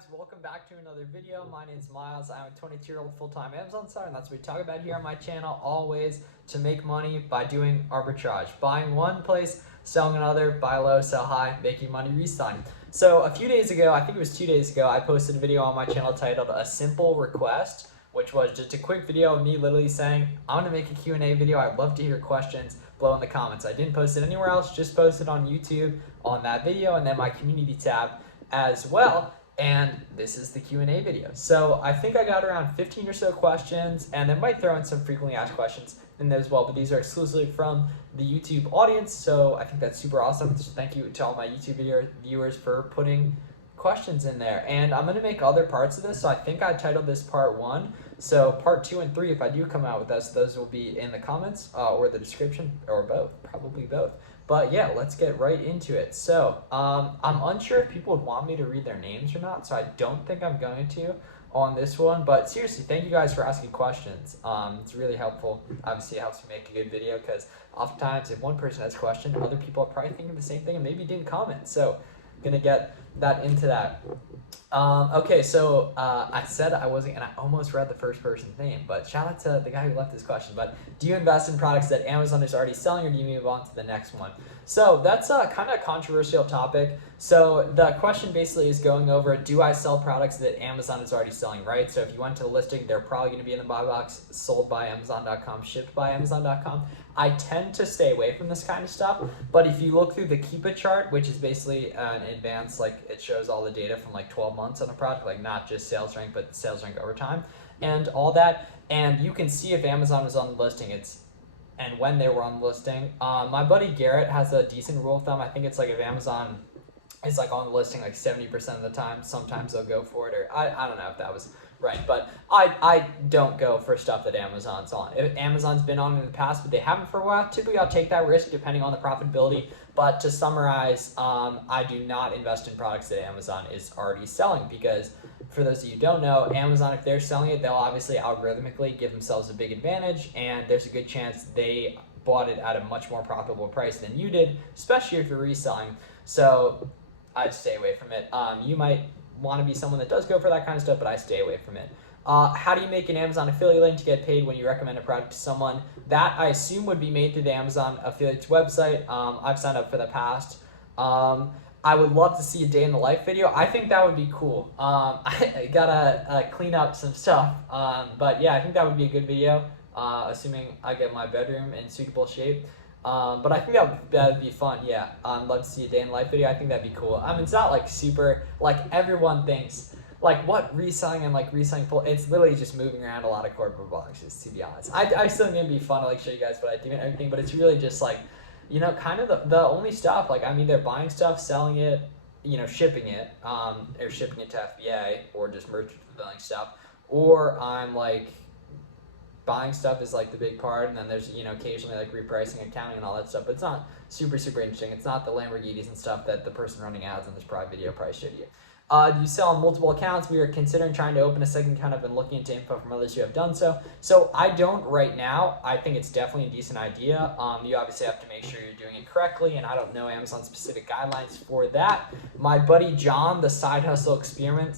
guys, welcome back to another video. My name is Miles. I'm a 22-year-old full-time Amazon seller, and that's what we talk about here on my channel, all ways to make money by doing arbitrage. Buying one place, selling another, buy low, sell high, making money reselling. So a few days ago, I think it was 2 days ago, I posted a video on my channel titled A Simple Request, which was just a quick video of me literally saying, I'm going to make a Q&A video. I'd love to hear questions below in the comments. I didn't post it anywhere else, just posted on YouTube on that video and then my community tab as well. And this is the Q&A video. So I think I got around 15 or so questions, and I might throw in some frequently asked questions in there as well, but these are exclusively from the YouTube audience, so I think that's super awesome. So thank you to all my YouTube video viewers for putting questions in there. And I'm gonna make other parts of this, so I think I titled this part 1. So part 2 and 3, if I do come out with those will be in the comments or the description, or both, probably both. But yeah, let's get right into it. So I'm unsure if people would want me to read their names or not, so I don't think I'm going to on this one. But seriously, thank you guys for asking questions. It's really helpful. Obviously, it helps me make a good video because oftentimes if one person has a question, other people are probably thinking the same thing and maybe didn't comment. So I'm gonna get that into that. Okay, so I said I wasn't, and I almost read the first person's name, but shout out to the guy who left this question. But do you invest in products that Amazon is already selling, or do you move on to the next one? So that's kind of a controversial topic. So the question basically is going over, do I sell products that Amazon is already selling, right? So if you went to the listing, they're probably going to be in the buy box, sold by Amazon.com, shipped by Amazon.com. I tend to stay away from this kind of stuff, but if you look through the Keep It chart, which is basically an advanced, like it shows all the data from like 12 months on a product, like not just sales rank, but sales rank over time and all that. And you can see if Amazon was on the listing, and when they were on the listing. My buddy Garrett has a decent rule of thumb. I think it's like if Amazon is like on the listing like 70% of the time, sometimes they'll go for it, or I don't know if that was right, but I don't go for stuff that Amazon's on. If Amazon's been on in the past, but they haven't for a while, typically I'll take that risk depending on the profitability. But to summarize, I do not invest in products that Amazon is already selling, because for those of you who don't know, Amazon, if they're selling it, they'll obviously algorithmically give themselves a big advantage, and there's a good chance they bought it at a much more profitable price than you did, especially if you're reselling. So I'd stay away from it. You might want to be someone that does go for that kind of stuff, but I stay away from it. How do you make an Amazon affiliate link to get paid when you recommend a product to someone? That I assume would be made through the Amazon affiliates website. I've signed up for the past. I would love to see a day in the life video. I think that would be cool. I gotta clean up some stuff, but yeah, I think that would be a good video, assuming I get my bedroom in suitable shape. But I think that'd be fun. Yeah, I'd love to see a day in the life video. I think that'd be cool. I mean, it's not like super, like everyone thinks, like what reselling and like reselling full, it's literally just moving around a lot of corporate boxes, to be honest. I still think it'd be fun to like show you guys what I do and everything, but it's really just like, you know, kind of the only stuff, like I'm either buying stuff, selling it, you know, shipping it, or shipping it to FBA, or just merchant fulfilling stuff, or I'm like, buying stuff is like the big part, and then there's, you know, occasionally like repricing, accounting, and all that stuff, but it's not super interesting. It's not the Lamborghinis and stuff that the person running ads on this private video probably showed you. Do you sell on multiple accounts? We are considering trying to open a second account. I've been looking into info from others who have done so. So I don't right now. I think it's definitely a decent idea. You obviously have to make sure you're doing it correctly, and I don't know Amazon specific guidelines for that. My buddy John, the Side Hustle Experiment,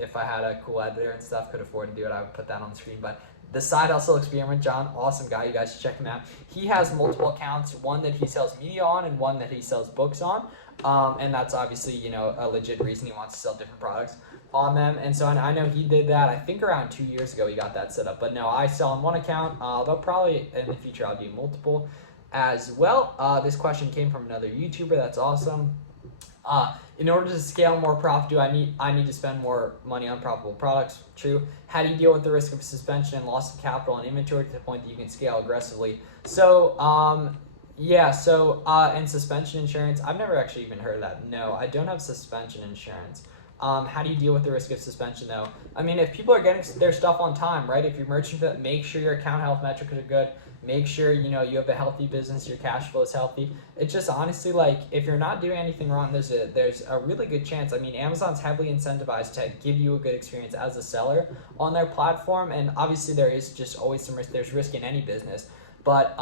if I had a cool editor and stuff, could afford to do it, I would put that on the screen, but the Side Hustle Experiment, John, awesome guy. You guys should check him out. He has multiple accounts, one that he sells media on and one that he sells books on. And that's obviously, you know, a legit reason he wants to sell different products on them. And so I know he did that. I think around 2 years ago he got that set up. But no, I sell on one account. Though probably in the future I'll do multiple as well. This question came from another YouTuber. That's awesome. In order to scale more profit, I need to spend more money on profitable products? True. How do you deal with the risk of suspension and loss of capital and inventory to the point that you can scale aggressively? So, yeah, so, and suspension insurance, I've never actually even heard of that. No, I don't have suspension insurance. How do you deal with the risk of suspension though? I mean, if people are getting their stuff on time, right? If you're merchant, make sure your account health metrics are good. Make sure, you know, you have a healthy business, your cash flow is healthy. It's just honestly like, if you're not doing anything wrong, there's a really good chance. I mean, Amazon's heavily incentivized to give you a good experience as a seller on their platform. And obviously there is just always some risk. There's risk in any business. But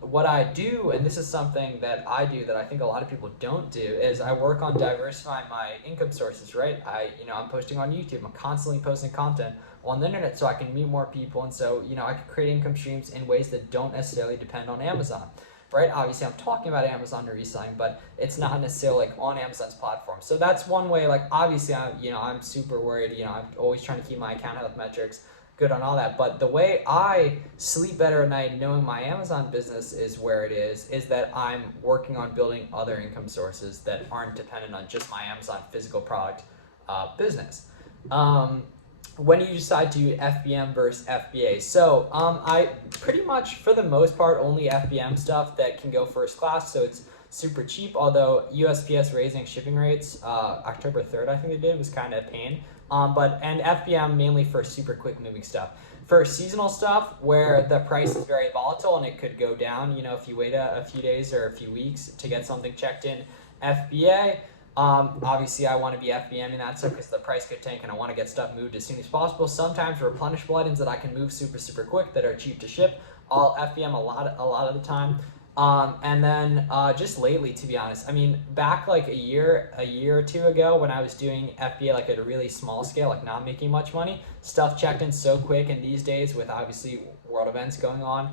what I do, and this is something that I do that I think a lot of people don't do, is I work on diversifying my income sources, right? I'm posting on YouTube. I'm constantly posting content on the internet so I can meet more people, and so, I can create income streams in ways that don't necessarily depend on Amazon, right? Obviously, I'm talking about Amazon reselling, but it's not necessarily like on Amazon's platform. So that's one way. Like, obviously, I'm super worried. I'm always trying to keep my account health metrics good on all that. But the way I sleep better at night knowing my Amazon business is where it is that I'm working on building other income sources that aren't dependent on just my Amazon physical product business. When you decide to do FBM versus FBA. So I pretty much, for the most part, only FBM stuff that can go first class. So it's super cheap, although USPS raising shipping rates October 3rd, I think they did, was kind of a pain. And FBM mainly for super quick moving stuff. For seasonal stuff where the price is very volatile and it could go down, if you wait a few days or a few weeks to get something checked in, FBA. Obviously I want to be FBMing that stuff because the price could tank and I want to get stuff moved as soon as possible. Sometimes replenishable items that I can move super quick that are cheap to ship, I'll FBM a lot of the time. And then just lately, to be honest, back like a year or two ago when I was doing FBA like at a really small scale, like not making much money, stuff checked in so quick. And these days with obviously world events going on,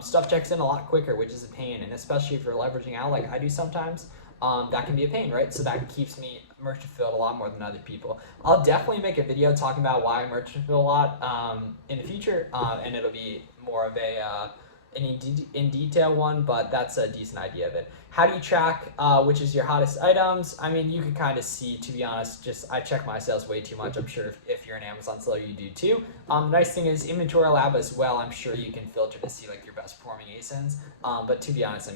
stuff checks in a lot quicker, which is a pain. And especially if you're leveraging out like I do sometimes, that can be a pain, right? So that keeps me merchant fulfilled a lot more than other people. I'll definitely make a video talking about why I merchant fulfill a lot in the future, and it'll be more of a in detail one, but that's a decent idea of it. How do you track which is your hottest items? You can kind of see, to be honest, I check my sales way too much. I'm sure if you're an Amazon seller, you do too. The nice thing is inventory lab as well. I'm sure you can filter to see like your best performing ASINs. But to be honest,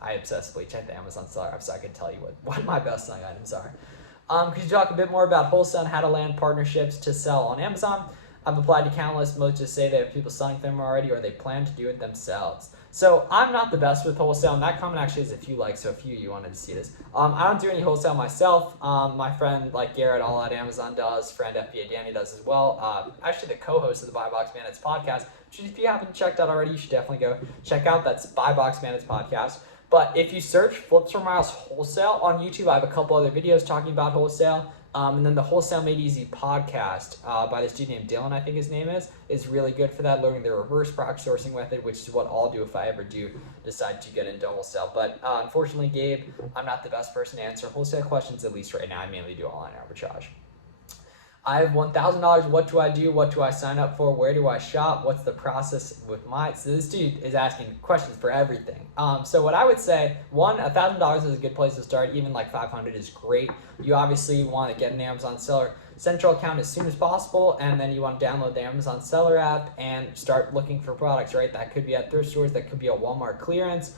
I obsessively check the Amazon seller app so I can tell you what my best selling items are. Could you talk a bit more about wholesale and how to land partnerships to sell on Amazon? I've applied to countless. Most just say they have people selling them already or they plan to do it themselves. So I'm not the best with wholesale, and that comment actually has a few likes, so a few of you wanted to see this. I don't do any wholesale myself. My friend like Garrett all at Amazon does, friend FBA Danny does as well. Actually the co-host of the Buy Box Bandits podcast, which if you haven't checked out already, you should definitely go check out. That's Buy Box Bandits podcast. But if you search Flips for Miles Wholesale on YouTube, I have a couple other videos talking about wholesale. And then the Wholesale Made Easy podcast by this dude named Dylan, I think his name is really good for that, learning the reverse product sourcing method, which is what I'll do if I ever do decide to get into wholesale. But unfortunately, Gabe, I'm not the best person to answer wholesale questions, at least right now. I mainly do online arbitrage. I have $1,000. What do I do? What do I sign up for? Where do I shop? What's the process with so this dude is asking questions for everything. So what I would say, $1,000 is a good place to start. Even like 500 is great. You obviously want to get an Amazon Seller Central account as soon as possible, and then you want to download the Amazon Seller app and start looking for products, right? That could be at thrift stores, that could be a Walmart clearance.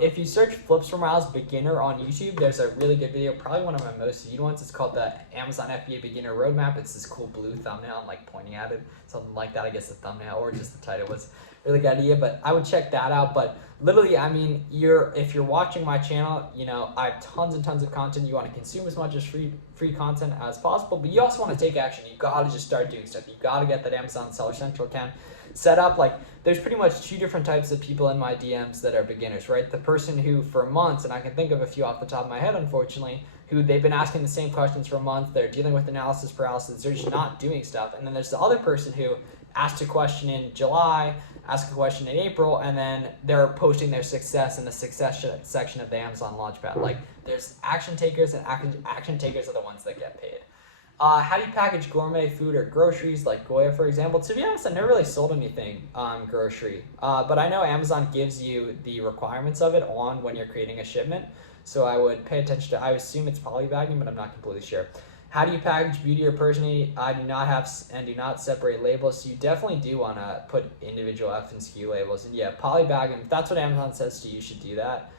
If you search Flips for Miles Beginner on YouTube, there's a really good video, probably one of my most viewed ones. It's called the Amazon FBA Beginner Roadmap. It's this cool blue thumbnail. I'm like pointing at it, something like that. I guess the thumbnail or just the title was a really good idea, but I would check that out. But literally, if you're watching my channel, I have tons and tons of content. You want to consume as much as free content as possible, but you also want to take action. You got to just start doing stuff. You got to get that Amazon Seller Central account set up. Like, there's pretty much two different types of people in my DMs that are beginners, right? The person who for months, and I can think of a few off the top of my head, unfortunately, who they've been asking the same questions for months. They're dealing with analysis paralysis. They're just not doing stuff. And then there's the other person who asked a question in July, asked a question in April, and then they're posting their success in the success section of the Amazon Launchpad. Like, there's action takers, and action takers are the ones that get paid. How do you package gourmet food or groceries like Goya, for example? To be honest, I never really sold anything on grocery, but I know Amazon gives you the requirements of it on when you're creating a shipment, so I would pay attention to. I assume it's polybagging, but I'm not completely sure. How do you package beauty or personally? I do not separate labels, so you definitely do want to put individual F and SKU labels. And yeah, polybagging, if that's what Amazon says to you, you should do that.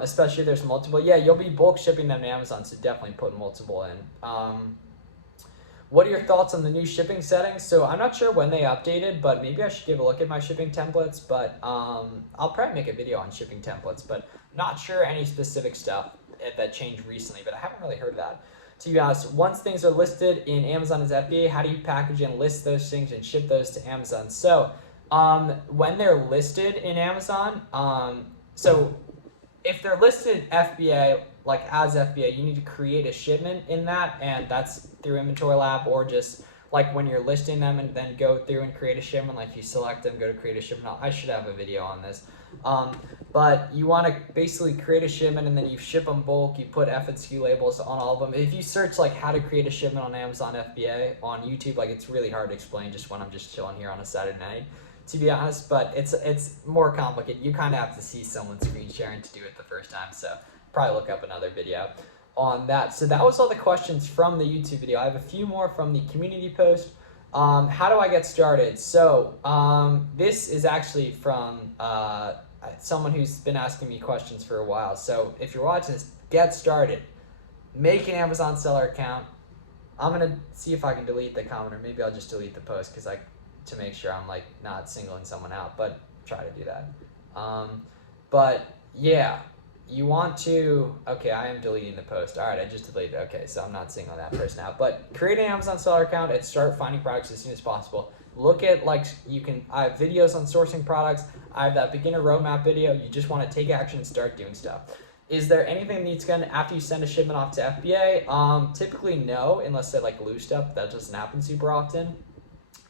Especially if there's multiple. Yeah, you'll be bulk shipping them to Amazon, so definitely put multiple in. What are your thoughts on the new shipping settings? So I'm not sure when they updated, but maybe I should give a look at my shipping templates. But I'll probably make a video on shipping templates, but not sure any specific stuff that changed recently, but I haven't really heard that. To be honest, once things are listed in Amazon as FBA, how do you package and list those things and ship those to Amazon? So When they're listed in Amazon, so if they're listed FBA, like as FBA, you need to create a shipment in that, and that's through Inventory Lab, or just like when you're listing them and then go through and create a shipment, like you select them, go to create a shipment. I should have a video on this. But you want to basically create a shipment and then you ship them bulk, you put F and SKU labels on all of them. If you search like how to create a shipment on Amazon FBA on YouTube, like it's really hard to explain just when I'm just chilling here on a Saturday night, to be honest, but it's more complicated. You kind of have to see someone screen sharing to do it the first time, so probably look up another video on that. So that was all the questions from the YouTube video. I have a few more from the community post. How do I get started? So this is actually from someone who's been asking me questions for a while. So if you're watching this, get started. Make an Amazon seller account. I'm gonna see if I can delete the comment, or maybe I'll just delete the post because to make sure I'm like not singling someone out, but try to do that. But yeah, you want to, okay, I am deleting the post. All right, I just deleted it. Okay, so I'm not singling that person out, but create an Amazon seller account and start finding products as soon as possible. Look at I have videos on sourcing products. I have that beginner roadmap video. You just want to take action and start doing stuff. Is there anything that needs done after you send a shipment off to FBA? Typically no, unless they like lose stuff. That doesn't happen super often.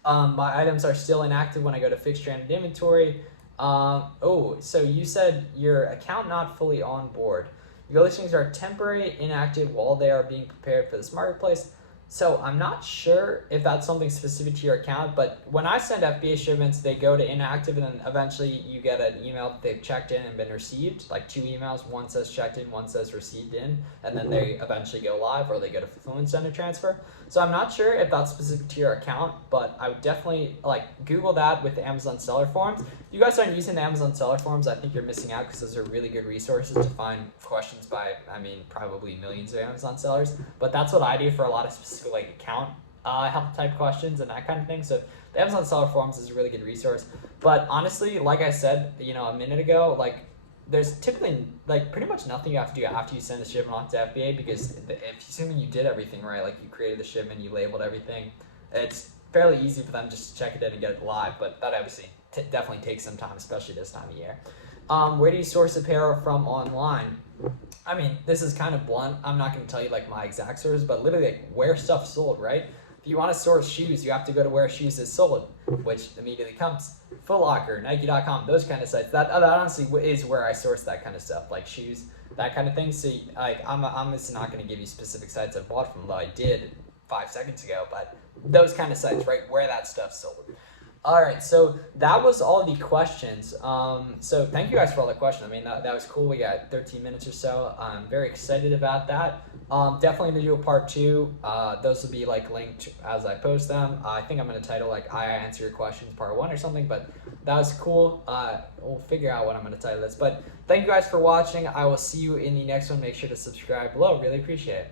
My items are still inactive when I go to fixed stranded inventory. So you said your account not fully on board. Your listings are temporary inactive while they are being prepared for this marketplace. So I'm not sure if that's something specific to your account, but when I send FBA shipments, they go to inactive, and then eventually you get an email that they've checked in and been received, like 2 emails. One says checked in, one says received in, and then they eventually go live or they go to fulfillment center transfer. So I'm not sure if that's specific to your account, but I would definitely Google that with the Amazon seller forms. If you guys aren't using the Amazon seller forms, I think you're missing out, because those are really good resources to find questions by, probably millions of Amazon sellers. But that's what I do for a lot of specific account help type questions and that kind of thing. So the Amazon seller forms is a really good resource. But honestly, like I said, a minute ago, there's typically pretty much nothing you have to do after you send the shipment off to FBA, because assuming you did everything right, like you created the shipment, you labeled everything, it's fairly easy for them just to check it in and get it live. But that obviously definitely takes some time, especially this time of year. Where do you source apparel from online? This is kind of blunt. I'm not going to tell you my exact source, but literally where stuff's sold, right? If you want to source shoes, you have to go to where shoes is sold, which immediately comes Foot Locker, Nike.com, those kind of sites. That honestly is where I source that kind of stuff, like shoes, that kind of thing. So I'm just not going to give you specific sites I've bought from, though I did 5 seconds ago, but those kind of sites, right, where that stuff's sold. All right, so that was all the questions. So thank you guys for all the questions. That was cool. We got 13 minutes or so. I'm very excited about that. Definitely going to do a part 2. Those will be linked as I post them. I think I'm going to title I answer your questions part 1 or something, but that was cool. We'll figure out what I'm going to title this. But thank you guys for watching. I will see you in the next one. Make sure to subscribe below. Really appreciate it.